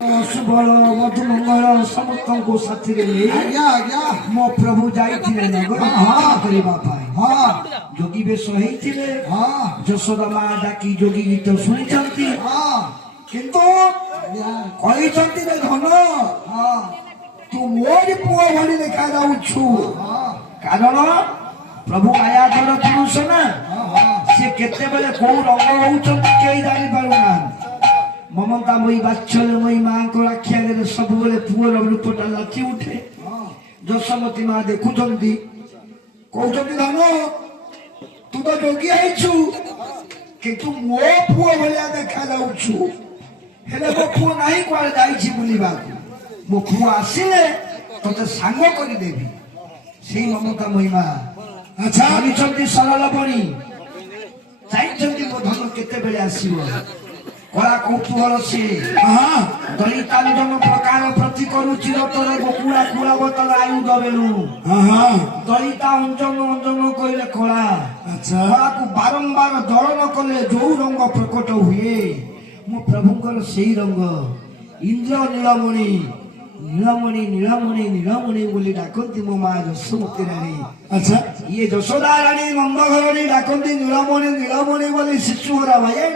सुबल मधु मंगल समस्त को साथी रे आज्ञा आज्ञा मो प्रभु जाइथिले नगर करबा पाए हाँ जोगी बेश हेइथिले हाँ यशोदा मा डाकी जोगी गीत सुनिचंती हाँ किंतु कहिचंती रे धन हाँ तू मोर पुओ भली देखा जाउछु हाँ कारण प्रभु मायाधर पुरुष ना से केते बेले को रंग होउचंती केई जानि पारुना ममता मई बात्सल्यमयी मां को रक्षा करे सब बेले पुअर रूपटा लाची उठे जशमती मां देखुचंती कहउचंती धन तू तो जोगी आइछु किंतु मो पुओ भलिया देखा जाउछु हेले मो पुओ नाही कुआरे जाइछि बुलिबा मो पुओ आसिले तते सांग करि देबी सेई ममता मई मां अच्छा हरिचंदी सरल बणी चाइचंदी मो धन केते बेले आसीबो कला कौतूहल से हाँ दलितांजन प्रकार प्रति करू चिरतर बकुड़ा कुड़ा बतल आयु दबेलु हाँ दलिता अंजन अंजन कहले कला अच्छा कला को बारंबार दलन कले जो रंग प्रकट हुए मो प्रभुंकर सेई रंग इंद्र नीलमणि नीलमणि नीलमणि नीलमणि बोली डाकती मो मां यशोमती रानी अच्छा ये यशोदा रानी नंद घर डाकती नीलमणि नीलमणि बोली शिशुहरा भाई